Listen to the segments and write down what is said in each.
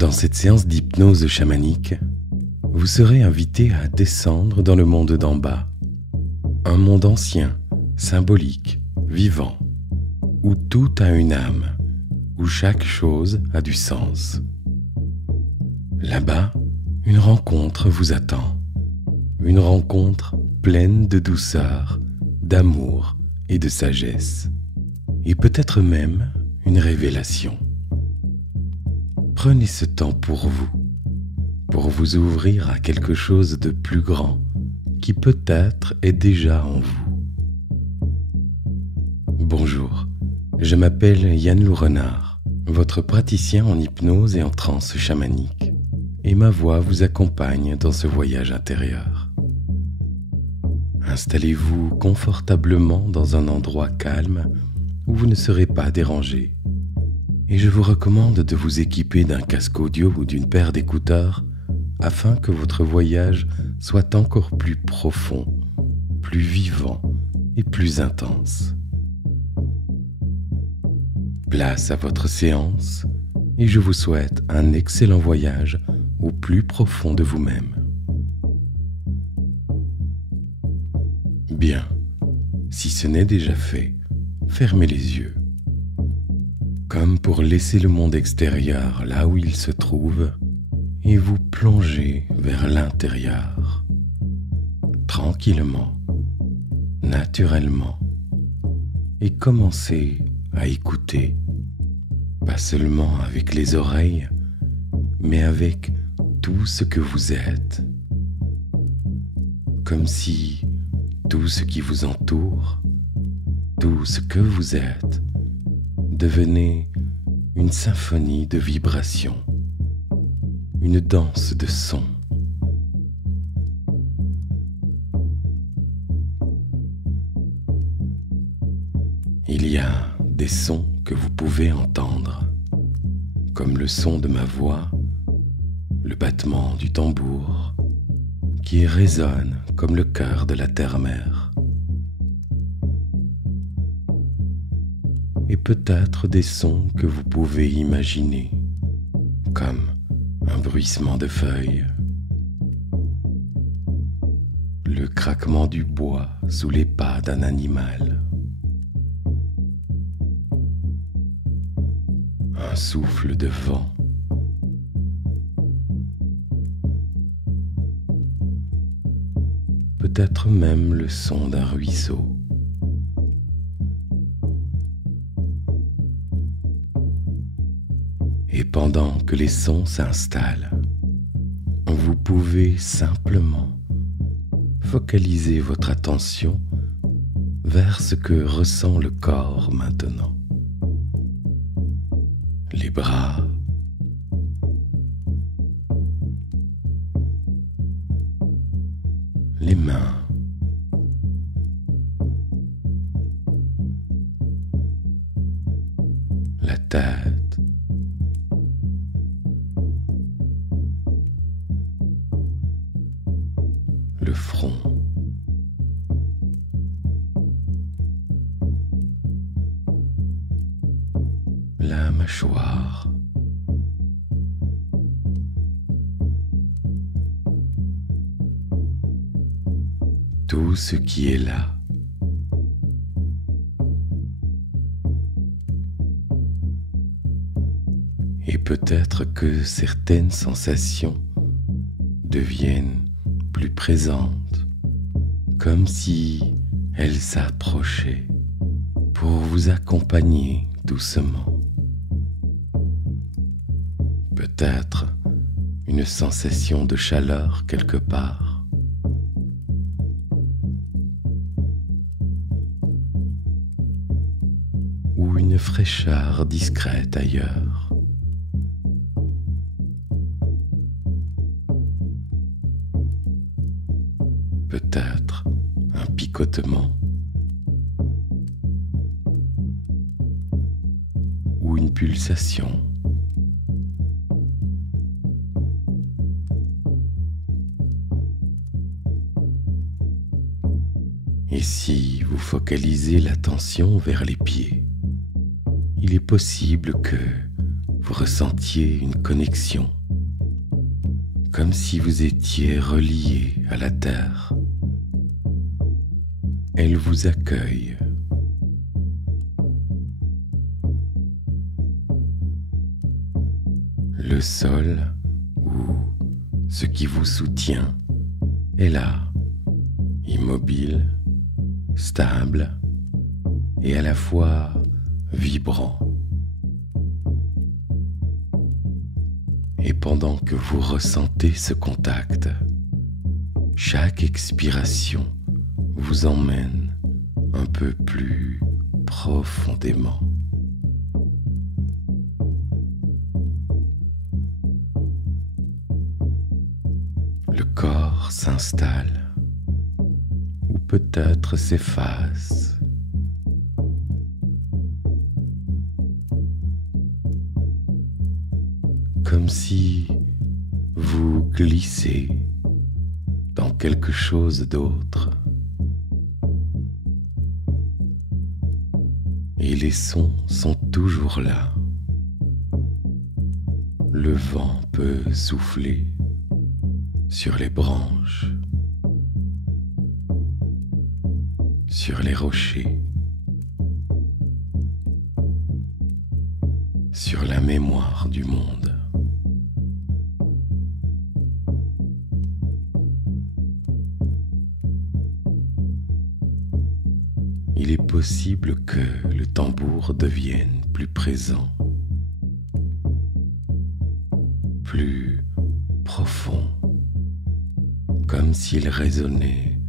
Dans cette séance d'hypnose chamanique, vous serez invité à descendre dans le monde d'en bas, un monde ancien, symbolique, vivant, où tout a une âme, où chaque chose a du sens. Là-bas, une rencontre vous attend, une rencontre pleine de douceur, d'amour et de sagesse, et peut-être même une révélation. Prenez ce temps pour vous ouvrir à quelque chose de plus grand qui peut-être est déjà en vous. Bonjour, je m'appelle Yann Lourenard, votre praticien en hypnose et en transe chamanique, et ma voix vous accompagne dans ce voyage intérieur. Installez-vous confortablement dans un endroit calme où vous ne serez pas dérangé. Et je vous recommande de vous équiper d'un casque audio ou d'une paire d'écouteurs afin que votre voyage soit encore plus profond, plus vivant et plus intense. Place à votre séance et je vous souhaite un excellent voyage au plus profond de vous-même. Bien, si ce n'est déjà fait, fermez les yeux. Comme pour laisser le monde extérieur là où il se trouve et vous plonger vers l'intérieur, tranquillement, naturellement, et commencez à écouter, pas seulement avec les oreilles, mais avec tout ce que vous êtes, comme si tout ce qui vous entoure, tout ce que vous êtes, devenez une symphonie de vibrations, une danse de sons. Il y a des sons que vous pouvez entendre, comme le son de ma voix, le battement du tambour, qui résonne comme le cœur de la terre-mère. Et peut-être des sons que vous pouvez imaginer, comme un bruissement de feuilles, le craquement du bois sous les pas d'un animal, un souffle de vent, peut-être même le son d'un ruisseau. Et pendant que les sons s'installent, vous pouvez simplement focaliser votre attention vers ce que ressent le corps maintenant. Les bras, les mains, la tête, le front, la mâchoire, tout ce qui est là. Et peut-être que certaines sensations deviennent plus présentes, comme si elles s'approchaient pour vous accompagner doucement. Peut-être une sensation de chaleur quelque part. Ou une fraîcheur discrète ailleurs. Peut-être un picotement ou une pulsation. Et si vous focalisez l'attention vers les pieds, il est possible que vous ressentiez une connexion, comme si vous étiez relié à la terre. Elle vous accueille. Le sol ou ce qui vous soutient est là, immobile, stable et à la fois vibrant. Et pendant que vous ressentez ce contact, chaque expiration vous emmène un peu plus profondément. Le corps s'installe ou peut-être s'efface. Comme si vous glissez dans quelque chose d'autre. Et les sons sont toujours là. Le vent peut souffler sur les branches, sur les rochers, sur la mémoire du monde. Il est possible que le tambour devienne plus présent, plus profond, comme s'il résonnait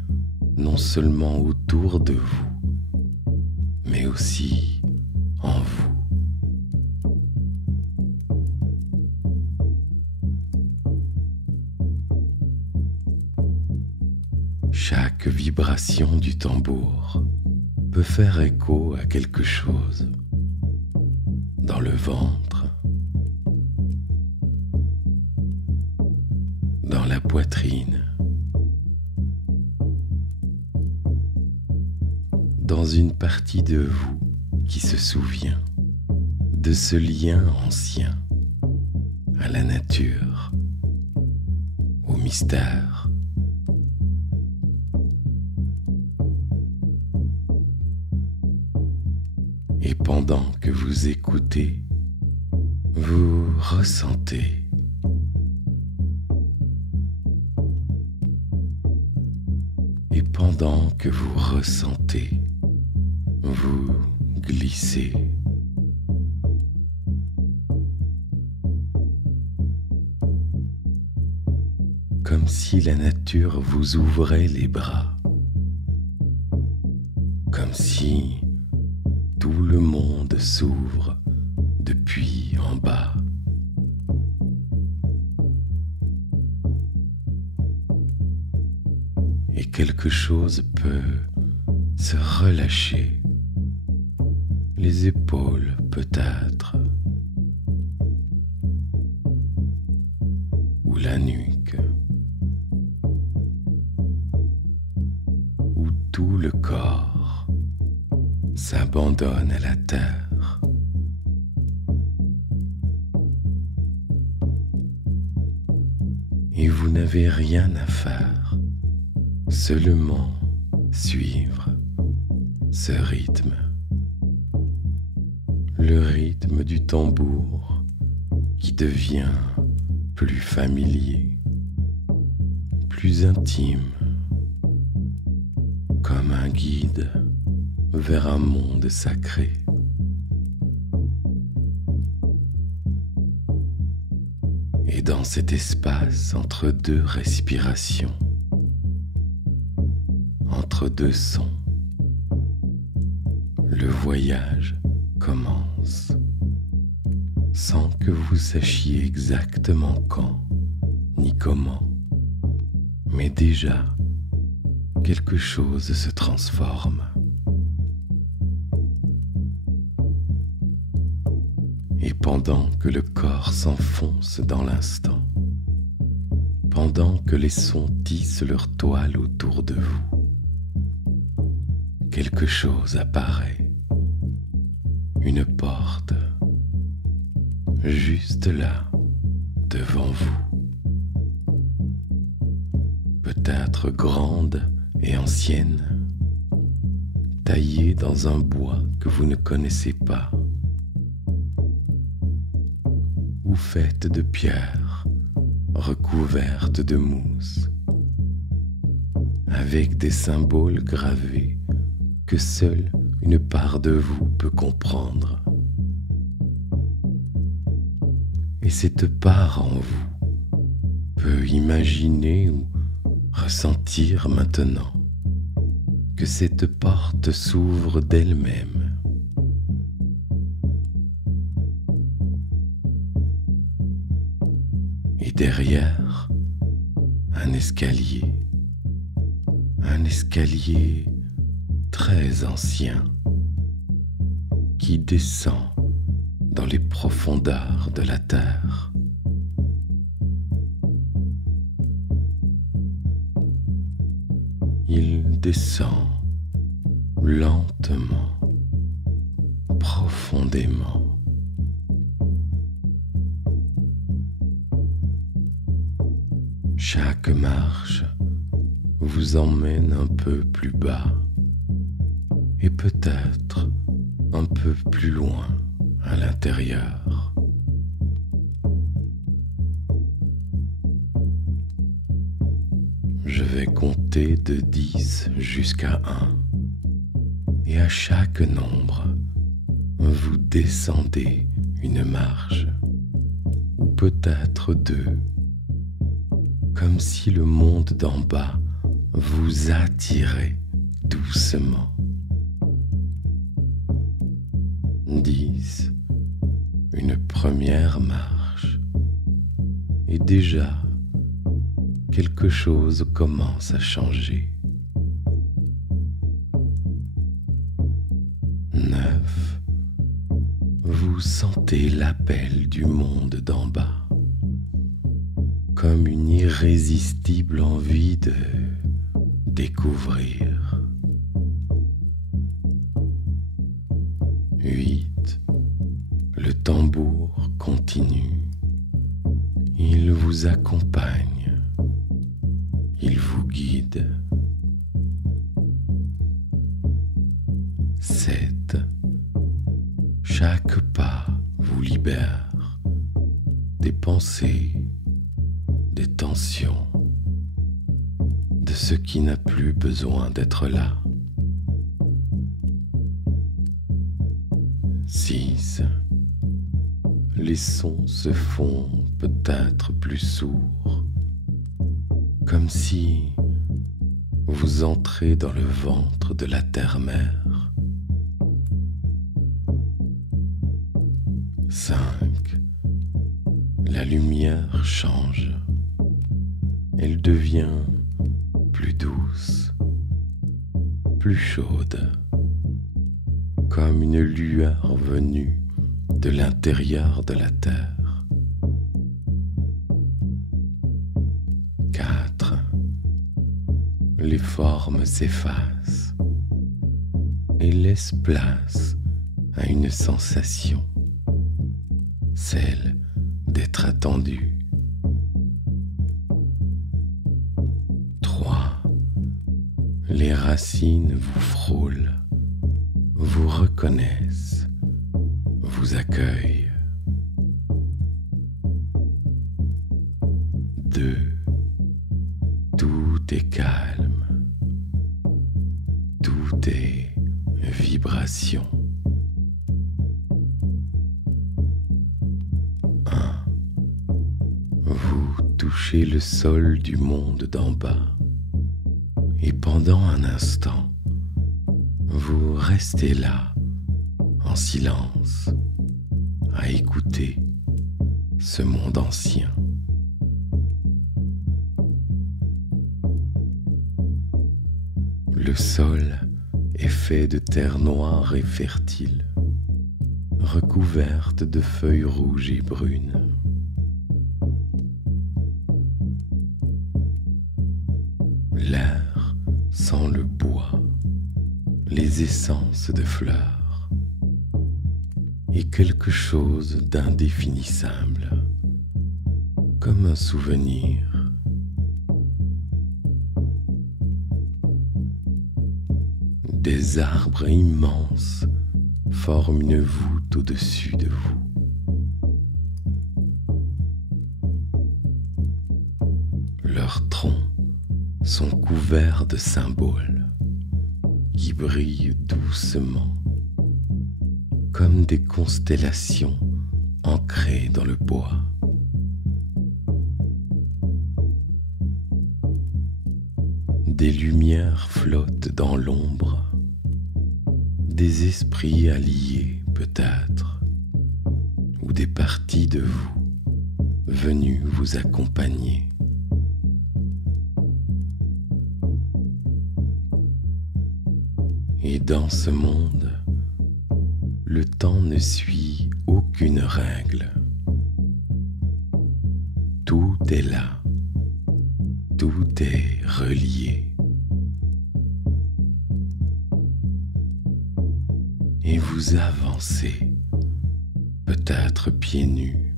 non seulement autour de vous, mais aussi en vous. Chaque vibration du tambour peut faire écho à quelque chose dans le ventre, dans la poitrine, dans une partie de vous qui se souvient de ce lien ancien à la nature, au mystère. Et pendant que vous écoutez, vous ressentez. Et pendant que vous ressentez, vous glissez. Comme si la nature vous ouvrait les bras. Comme si tout le monde s'ouvre depuis en bas. Et quelque chose peut se relâcher. Les épaules peut-être. Ou la nuque. Ou tout le corps s'abandonne à la terre. Et vous n'avez rien à faire, seulement suivre ce rythme. Le rythme du tambour qui devient plus familier, plus intime, comme un guide vers un monde sacré. Et dans cet espace entre deux respirations, entre deux sons, le voyage commence, sans que vous sachiez exactement quand ni comment, mais déjà quelque chose se transforme. Et pendant que le corps s'enfonce dans l'instant, pendant que les sons tissent leur toile autour de vous, quelque chose apparaît, une porte, juste là, devant vous. Peut-être grande et ancienne, taillée dans un bois que vous ne connaissez pas, ou faite de pierre, recouverte de mousse, avec des symboles gravés que seule une part de vous peut comprendre. Et cette part en vous peut imaginer ou ressentir maintenant que cette porte s'ouvre d'elle-même. Et derrière, un escalier très ancien qui descend dans les profondeurs de la terre. Il descend lentement, profondément. Chaque marche vous emmène un peu plus bas et peut-être un peu plus loin à l'intérieur. Je vais compter de 10 jusqu'à 1 et à chaque nombre, vous descendez une marche ou peut-être 2, comme si le monde d'en bas vous attirait doucement. 10, une première marche, et déjà quelque chose commence à changer. 9, vous sentez l'appel du monde d'en bas, comme une irrésistible envie de découvrir. 8, le tambour continue. Il vous accompagne. Il vous guide. 7, chaque pas vous libère des pensées, des tensions, de ce qui n'a plus besoin d'être là. 6, les sons se font peut-être plus sourds, comme si vous entrez dans le ventre de la terre-mère. 5, la lumière change. Elle devient plus douce, plus chaude, comme une lueur venue de l'intérieur de la terre. 4, les formes s'effacent et laissent place à une sensation, celle d'être attendu. 3, les racines vous frôlent, vous reconnaissent, vous accueillent. 2, tout est calme, tout est vibration. 1, vous touchez le sol du monde d'en bas et pendant un instant, vous restez là, en silence, à écouter ce monde ancien. Le sol est fait de terre noire et fertile, recouverte de feuilles rouges et brunes. L'air sent le bois, les essences de fleurs. et quelque chose d'indéfinissable, comme un souvenir. Des arbres immenses forment une voûte au-dessus de vous. Leurs troncs sont couverts de symboles qui brillent doucement comme des constellations ancrées dans le bois. Des lumières flottent dans l'ombre, des esprits alliés peut-être, ou des parties de vous venus vous accompagner. Et dans ce monde, le temps ne suit aucune règle. Tout est là, tout est relié. Et vous avancez, peut-être pieds nus.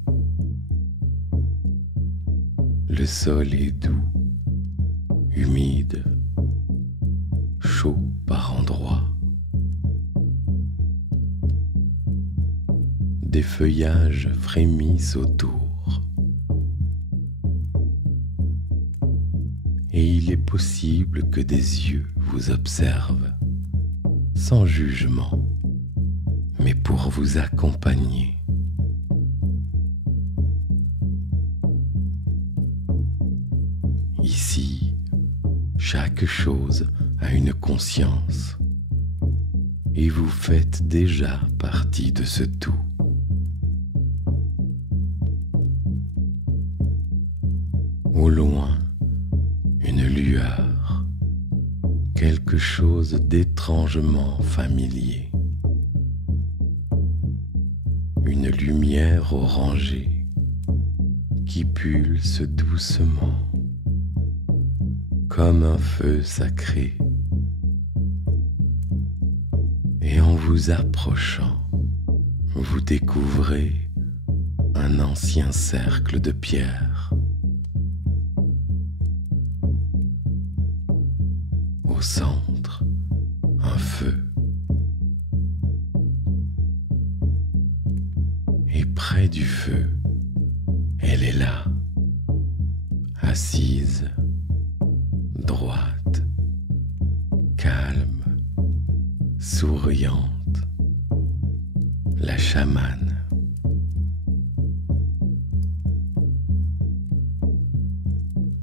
Le sol est doux, humide, chaud par endroits. Des feuillages frémissent autour. Et il est possible que des yeux vous observent, sans jugement, mais pour vous accompagner. Ici, chaque chose a une conscience, et vous faites déjà partie de ce tout. Au loin, une lueur, quelque chose d'étrangement familier. Une lumière orangée qui pulse doucement, comme un feu sacré. Et en vous approchant, vous découvrez un ancien cercle de pierre. Au centre, un feu. Et près du feu, elle est là, assise, droite, calme, souriante, la chamane.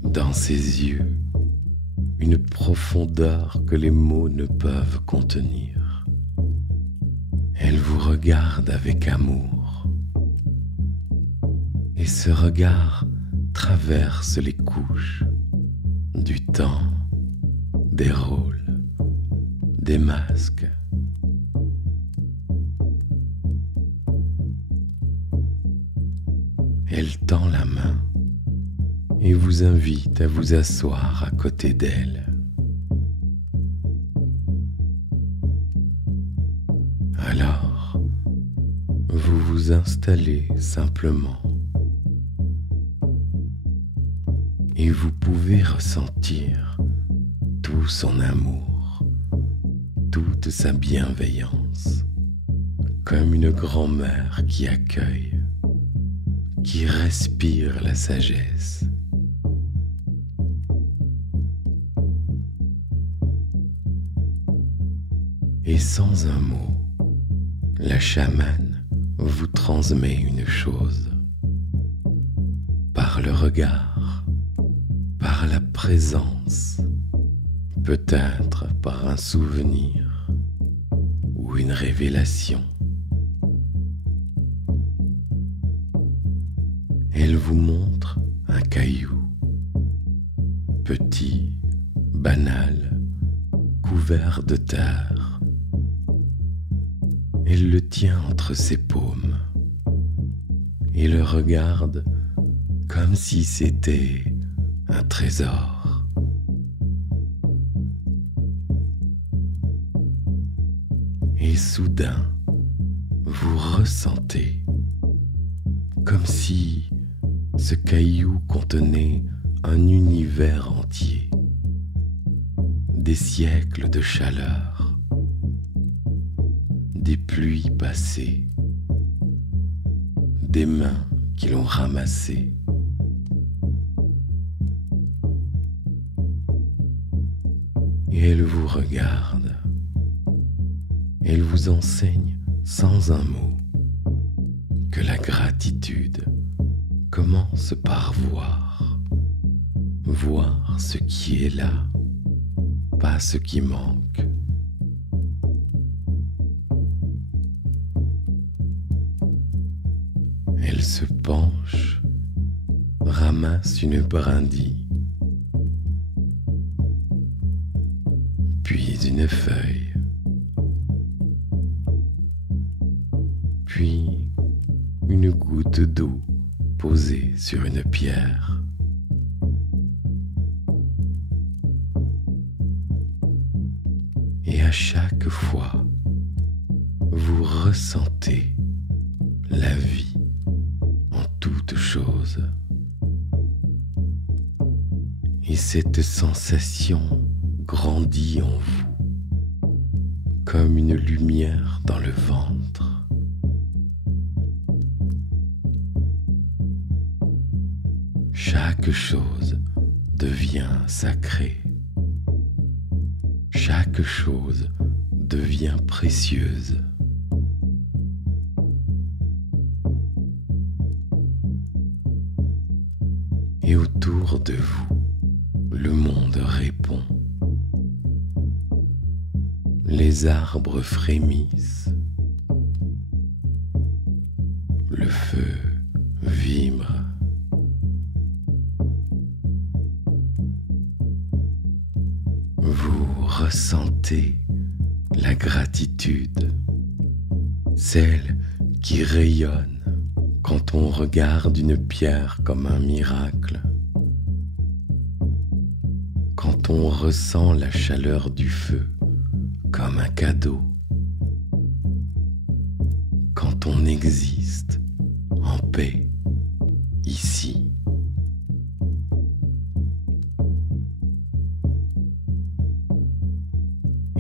Dans ses yeux, une profondeur que les mots ne peuvent contenir. Elle vous regarde avec amour. Et ce regard traverse les couches du temps, des rôles, des masques. Elle tend la main et vous invite à vous asseoir à côté d'elle. Alors, vous vous installez simplement et vous pouvez ressentir tout son amour, toute sa bienveillance, comme une grand-mère qui accueille, qui respire la sagesse. Et sans un mot, la chamane vous transmet une chose. Par le regard, par la présence, peut-être par un souvenir ou une révélation. Elle vous montre un caillou, petit, banal, couvert de terre. Elle le tient entre ses paumes et le regarde comme si c'était un trésor. Et soudain, vous ressentez comme si ce caillou contenait un univers entier, des siècles de chaleur, des pluies passées, des mains qui l'ont ramassé. Et elle vous regarde, elle vous enseigne sans un mot que la gratitude commence par voir ce qui est là, pas ce qui manque. Elle se penche, ramasse une brindille, puis une feuille, puis une goutte d'eau posée sur une pierre. Et à chaque fois, vous ressentez la vie en toute chose. Et cette sensation grandit en vous, comme une lumière dans le ventre. Chaque chose devient sacrée. Chaque chose devient précieuse. Et autour de vous, le monde répond. Les arbres frémissent. Le feu vibre. Vous ressentez la gratitude, celle qui rayonne quand on regarde une pierre comme un miracle, quand on ressent la chaleur du feu comme un cadeau, quand on existe en paix ici.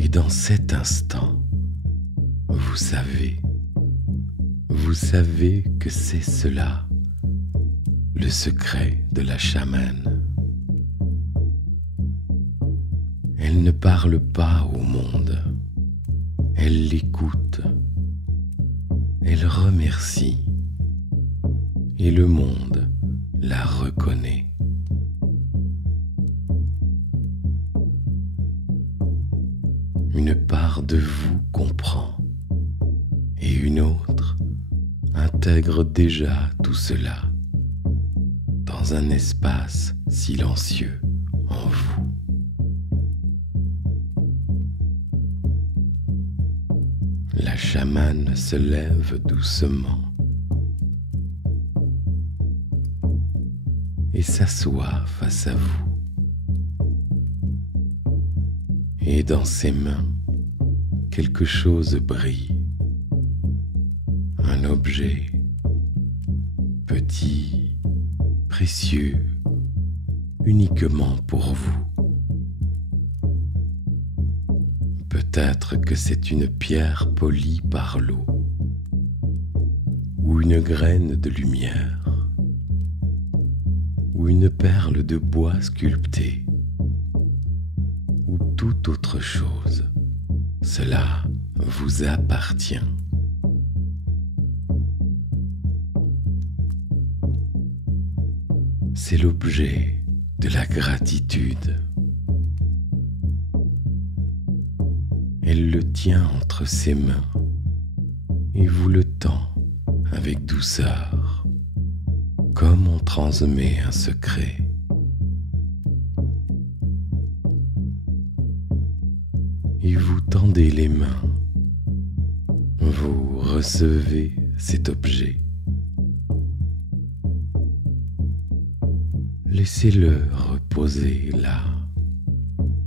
Et dans cet instant, vous savez que c'est cela, le secret de la chamane. Elle ne parle pas au monde, elle l'écoute, elle remercie, et le monde la reconnaît. Une part de vous comprend et une autre intègre déjà tout cela dans un espace silencieux en vous. La chamane se lève doucement et s'assoit face à vous. Et dans ses mains, quelque chose brille. Un objet, petit, précieux, uniquement pour vous. Peut-être que c'est une pierre polie par l'eau, ou une graine de lumière, ou une perle de bois sculpté, ou toute autre chose. Cela vous appartient. C'est l'objet de la gratitude. Elle le tient entre ses mains et vous le tend avec douceur, comme on transmet un secret. Et vous tendez les mains, vous recevez cet objet. Laissez-le reposer là,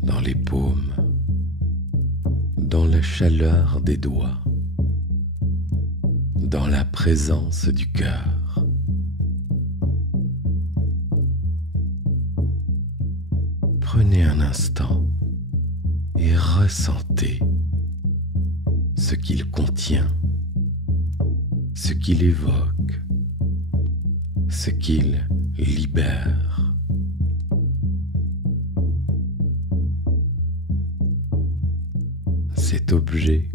dans les paumes, dans la chaleur des doigts. dans la présence du cœur. Prenez un instant et ressentez ce qu'il contient, ce qu'il évoque, ce qu'il libère. Cet objet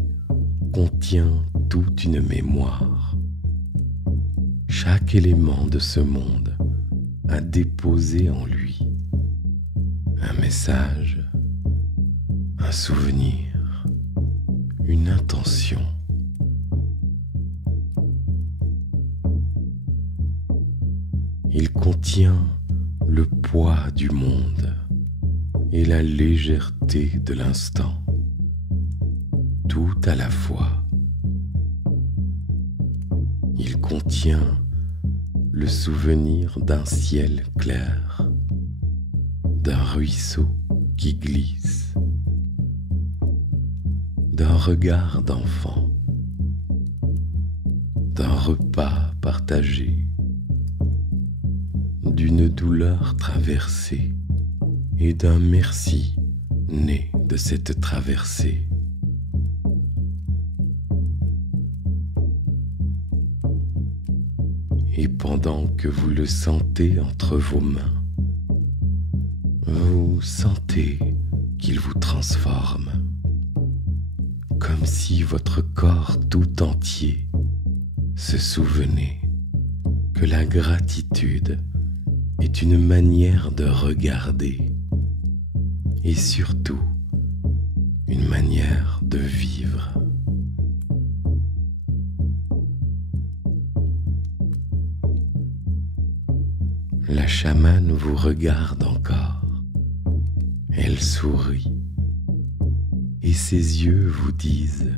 contient toute une mémoire. Chaque élément de ce monde a déposé en lui un message, un souvenir, une intention. Il contient le poids du monde et la légèreté de l'instant, tout à la fois. Il contient le souvenir d'un ciel clair, d'un ruisseau qui glisse, d'un regard d'enfant, d'un repas partagé, d'une douleur traversée et d'un merci né de cette traversée. Et pendant que vous le sentez entre vos mains, vous sentez qu'il vous transforme, comme si votre corps tout entier se souvenait que la gratitude est une manière de regarder et surtout une manière de vivre. La chamane vous regarde encore. Elle sourit et ses yeux vous disent: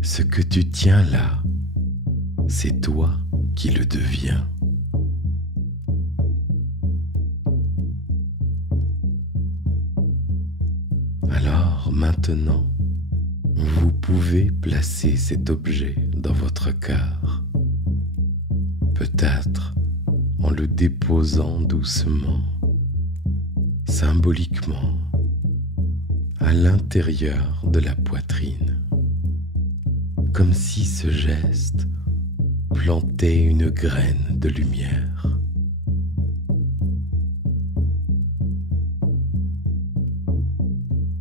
ce que tu tiens là, c'est toi qui le deviens. Alors maintenant, vous pouvez placer cet objet dans votre cœur, peut-être en le déposant doucement, symboliquement, à l'intérieur de la poitrine, comme si ce geste plantait une graine de lumière.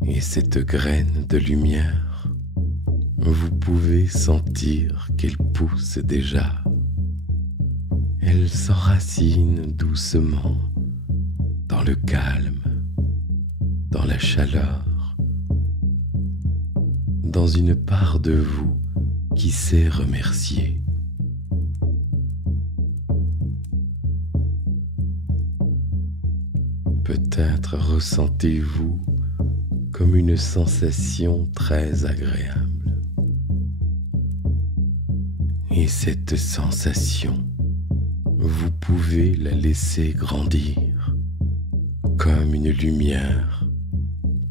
Et cette graine de lumière, vous pouvez sentir qu'elle pousse déjà. Elle s'enracine doucement dans le calme, dans la chaleur, dans une part de vous qui sait remercier. Peut-être ressentez-vous comme une sensation très agréable. Et cette sensation, vous pouvez la laisser grandir comme une lumière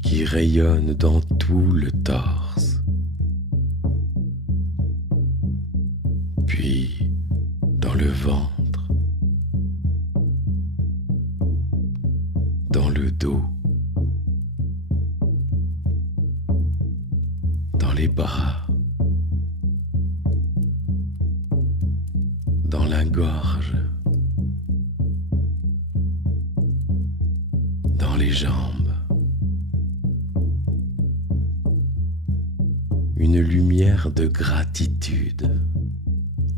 qui rayonne dans tout le torse, puis dans le ventre, dans le dos, dans les bras, dans la gorge, dans les jambes. Une lumière de gratitude,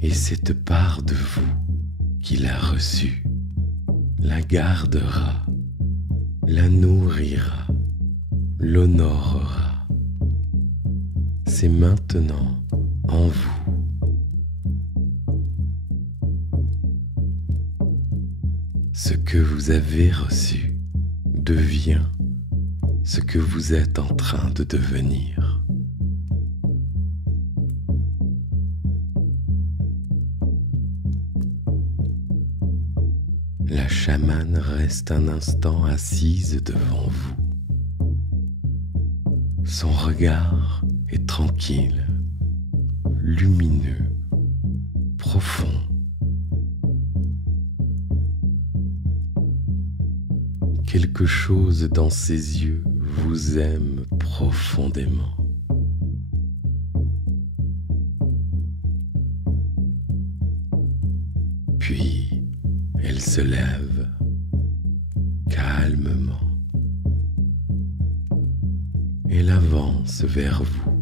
et cette part de vous qui l'a reçue la gardera, la nourrira, l'honorera. C'est maintenant en vous. Ce que vous avez reçu devient ce que vous êtes en train de devenir. La chamane reste un instant assise devant vous. Son regard est tranquille, lumineux, profond. Quelque chose dans ses yeux vous aime profondément. Puis, elle se lève calmement. Elle avance vers vous.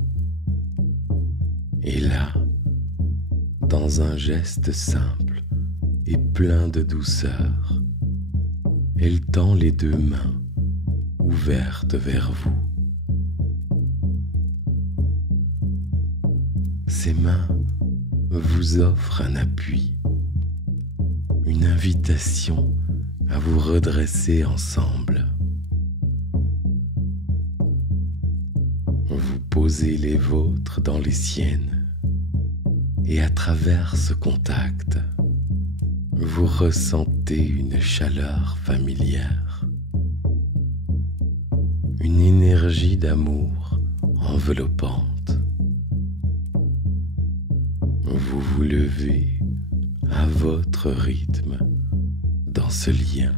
Et là, dans un geste simple et plein de douceur, elle tend les deux mains ouvertes vers vous. Ses mains vous offrent un appui, une invitation à vous redresser ensemble. Vous posez les vôtres dans les siennes et à travers ce contact, vous ressentez une chaleur familière, une énergie d'amour enveloppante. Vous vous levez à votre rythme dans ce lien.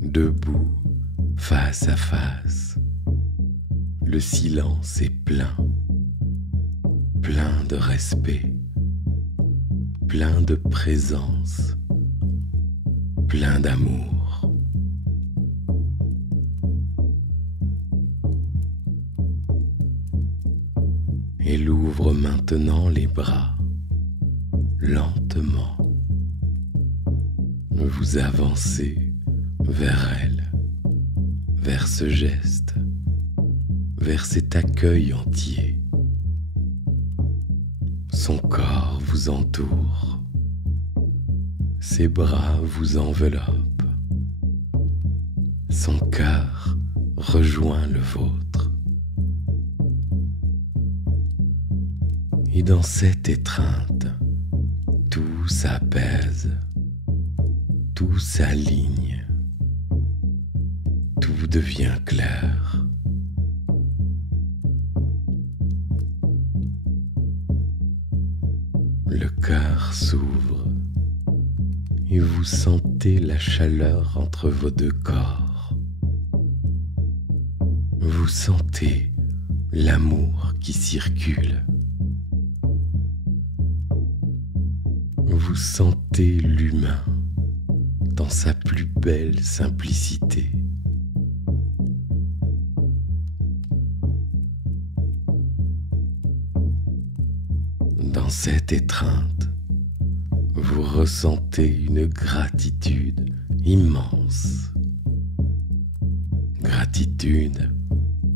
Debout, face à face, le silence est plein, plein de respect, plein de présence, plein d'amour. Elle ouvre maintenant les bras, lentement. Vous avancez vers elle, vers ce geste, vers cet accueil entier. Son corps vous entoure, ses bras vous enveloppent, son cœur rejoint le vôtre. Et dans cette étreinte, tout s'apaise, tout s'aligne, tout devient clair. Le cœur s'ouvre et vous sentez la chaleur entre vos deux corps. Vous sentez l'amour qui circule. Vous sentez l'humain dans sa plus belle simplicité. Dans cette étreinte, vous ressentez une gratitude immense. Gratitude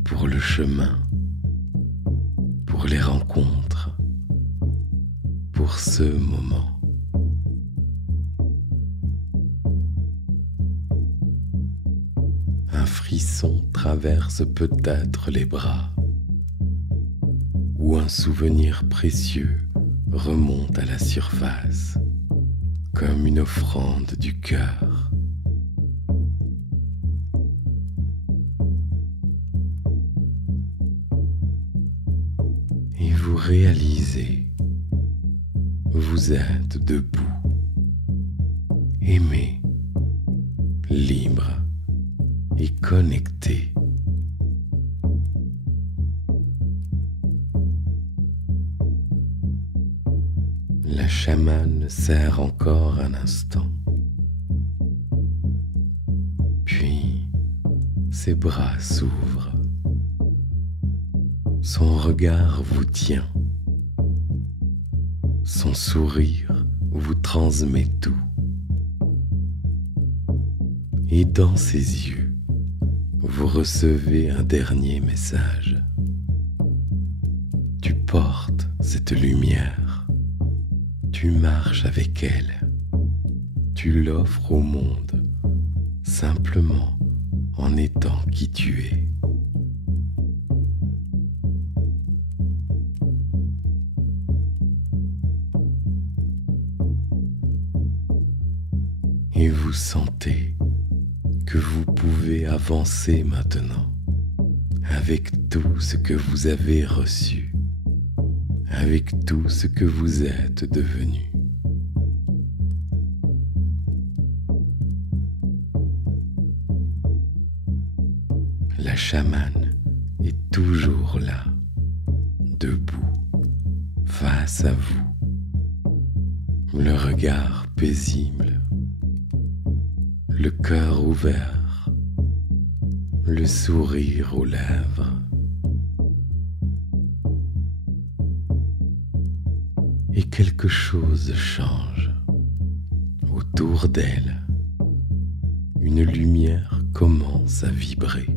pour le chemin, pour les rencontres, pour ce moment. Un frisson traverse peut-être les bras, ou un souvenir précieux remonte à la surface, comme une offrande du cœur. Et vous réalisez, vous êtes debout, aimé, libre et connecté. La chamane serre encore un instant. Puis, ses bras s'ouvrent. Son regard vous tient. Son sourire vous transmet tout. Et dans ses yeux, vous recevez un dernier message. Tu portes cette lumière. Tu marches avec elle. Tu l'offres au monde, simplement en étant qui tu es. Et vous sentez que vous pouvez avancer maintenant avec tout ce que vous avez reçu, avec tout ce que vous êtes devenu. La chamane est toujours là, debout, face à vous, le regard paisible, le cœur ouvert, le sourire aux lèvres. Et quelque chose change. Autour d'elle, une lumière commence à vibrer,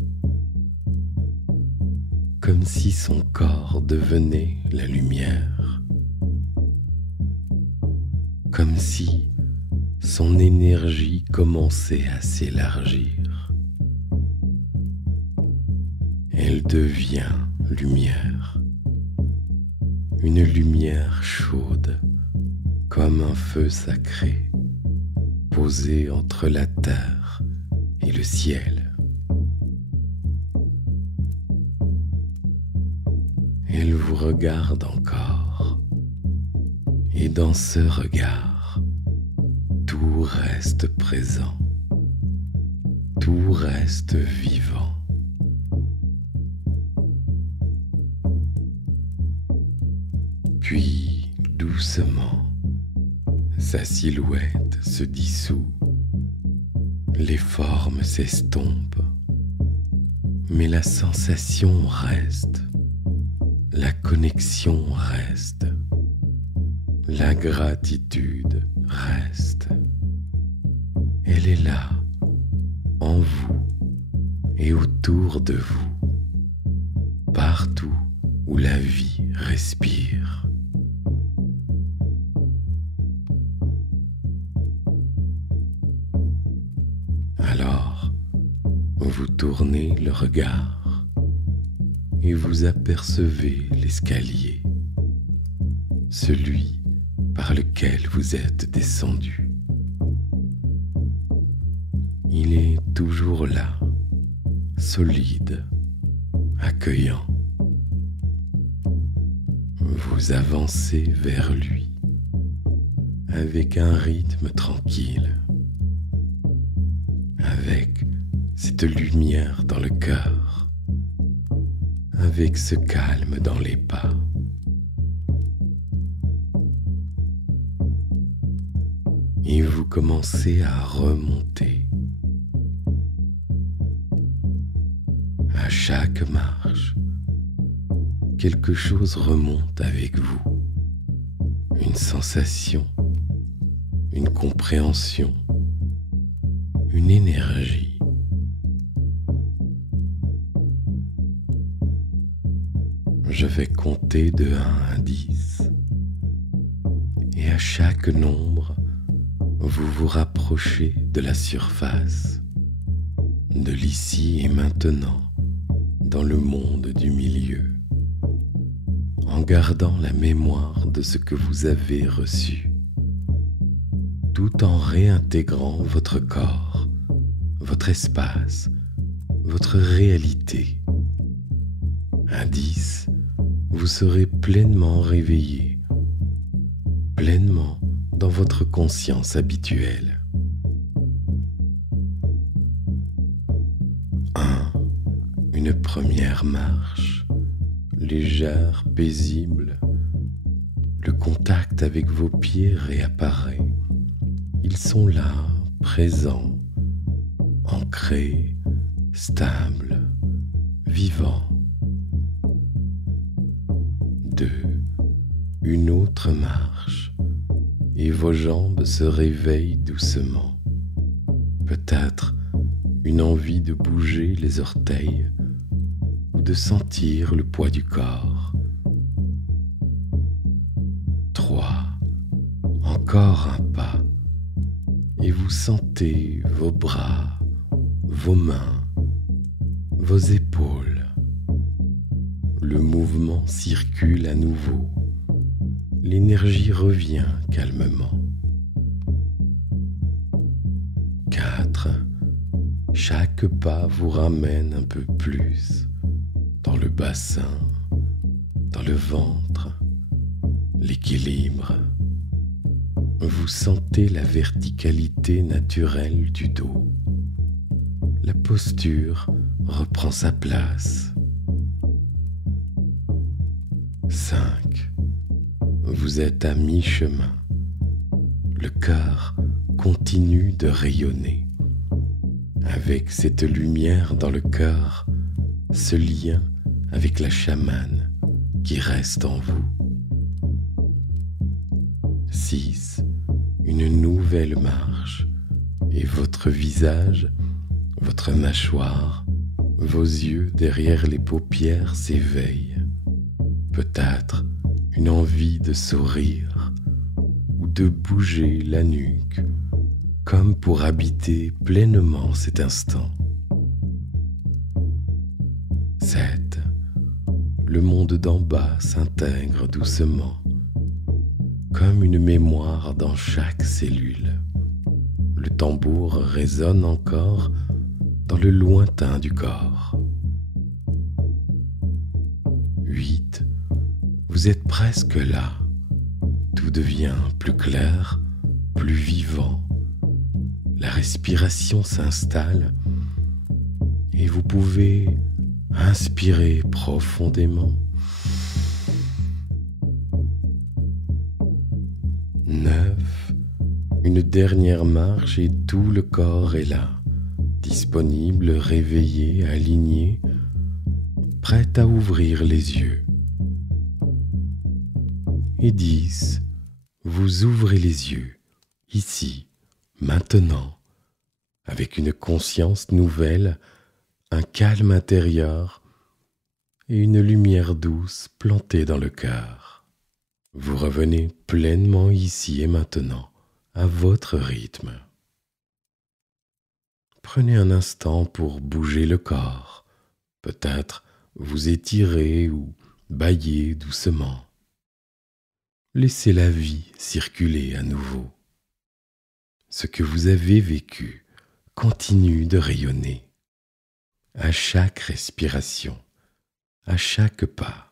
comme si son corps devenait la lumière, comme si son énergie commençait à s'élargir. Elle devient lumière, une lumière chaude comme un feu sacré posé entre la terre et le ciel. Elle vous regarde encore, et dans ce regard, tout reste présent, tout reste vivant. Puis, doucement, sa silhouette se dissout, les formes s'estompent, mais la sensation reste, la connexion reste, la gratitude reste. Elle est là, en vous et autour de vous, partout où la vie respire. Alors, vous tournez le regard et vous apercevez l'escalier, celui par lequel vous êtes descendu. Il est toujours là, solide, accueillant. Vous avancez vers lui avec un rythme tranquille, avec cette lumière dans le cœur, avec ce calme dans les pas. Et vous commencez à remonter. À chaque marche, quelque chose remonte avec vous. Une sensation, une compréhension, une énergie. Je vais compter de 1 à 10. Et à chaque nombre, vous vous rapprochez de la surface, de l'ici et maintenant, dans le monde du milieu, en gardant la mémoire de ce que vous avez reçu, tout en réintégrant votre corps, votre espace, votre réalité. À 10, vous serez pleinement réveillé, pleinement dans votre conscience habituelle. 1. Une première marche, légère, paisible. Le contact avec vos pieds réapparaît. Ils sont là, présents, ancrés, stables, vivants. 2. Une autre marche. Et vos jambes se réveillent doucement. Peut-être une envie de bouger les orteils ou de sentir le poids du corps. 3. Encore un pas. Et vous sentez vos bras, vos mains, vos épaules. Le mouvement circule à nouveau. L'énergie revient calmement. 4. Chaque pas vous ramène un peu plus, dans le bassin, dans le ventre, l'équilibre. Vous sentez la verticalité naturelle du dos. La posture reprend sa place. 5. Vous êtes à mi-chemin. Le cœur continue de rayonner. Avec cette lumière dans le cœur, ce lien avec la chamane qui reste en vous. 6. Une nouvelle marche et votre visage, votre mâchoire, vos yeux derrière les paupières s'éveillent. Peut-être une envie de sourire ou de bouger la nuque, comme pour habiter pleinement cet instant. 7. Le monde d'en bas s'intègre doucement, comme une mémoire dans chaque cellule. Le tambour résonne encore dans le lointain du corps. 8. Vous êtes presque là. Tout devient plus clair, plus vivant. La respiration s'installe et vous pouvez inspirer profondément. 9. Une dernière marche et tout le corps est là, disponible, réveillé, aligné, prêt à ouvrir les yeux. Et 10. Vous ouvrez les yeux, ici, maintenant, avec une conscience nouvelle, un calme intérieur et une lumière douce plantée dans le cœur. Vous revenez pleinement ici et maintenant, à votre rythme. Prenez un instant pour bouger le corps, peut-être vous étirer ou bâiller doucement. Laissez la vie circuler à nouveau. Ce que vous avez vécu continue de rayonner. À chaque respiration, à chaque pas,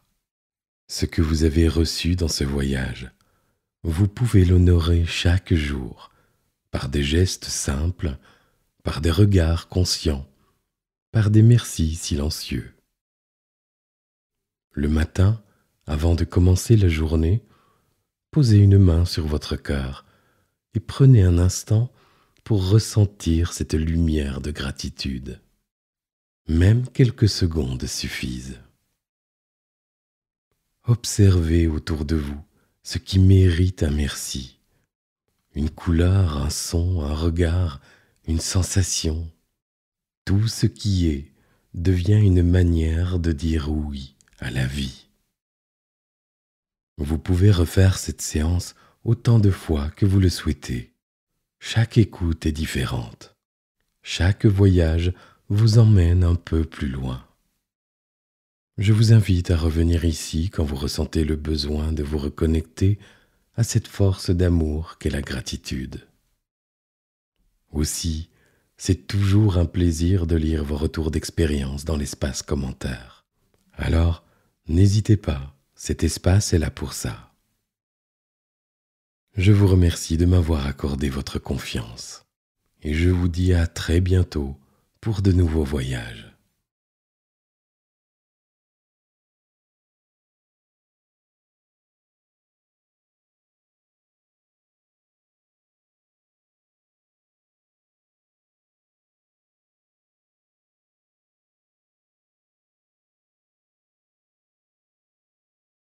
ce que vous avez reçu dans ce voyage, vous pouvez l'honorer chaque jour par des gestes simples, par des regards conscients, par des merci silencieux. Le matin, avant de commencer la journée, posez une main sur votre cœur et prenez un instant pour ressentir cette lumière de gratitude. Même quelques secondes suffisent. Observez autour de vous ce qui mérite un merci. Une couleur, un son, un regard, une sensation. Tout ce qui est devient une manière de dire oui à la vie. Vous pouvez refaire cette séance autant de fois que vous le souhaitez. Chaque écoute est différente. Chaque voyage vous emmène un peu plus loin. Je vous invite à revenir ici quand vous ressentez le besoin de vous reconnecter à cette force d'amour qu'est la gratitude. Aussi, c'est toujours un plaisir de lire vos retours d'expérience dans l'espace commentaire. Alors, n'hésitez pas, cet espace est là pour ça. Je vous remercie de m'avoir accordé votre confiance et je vous dis à très bientôt pour de nouveaux voyages.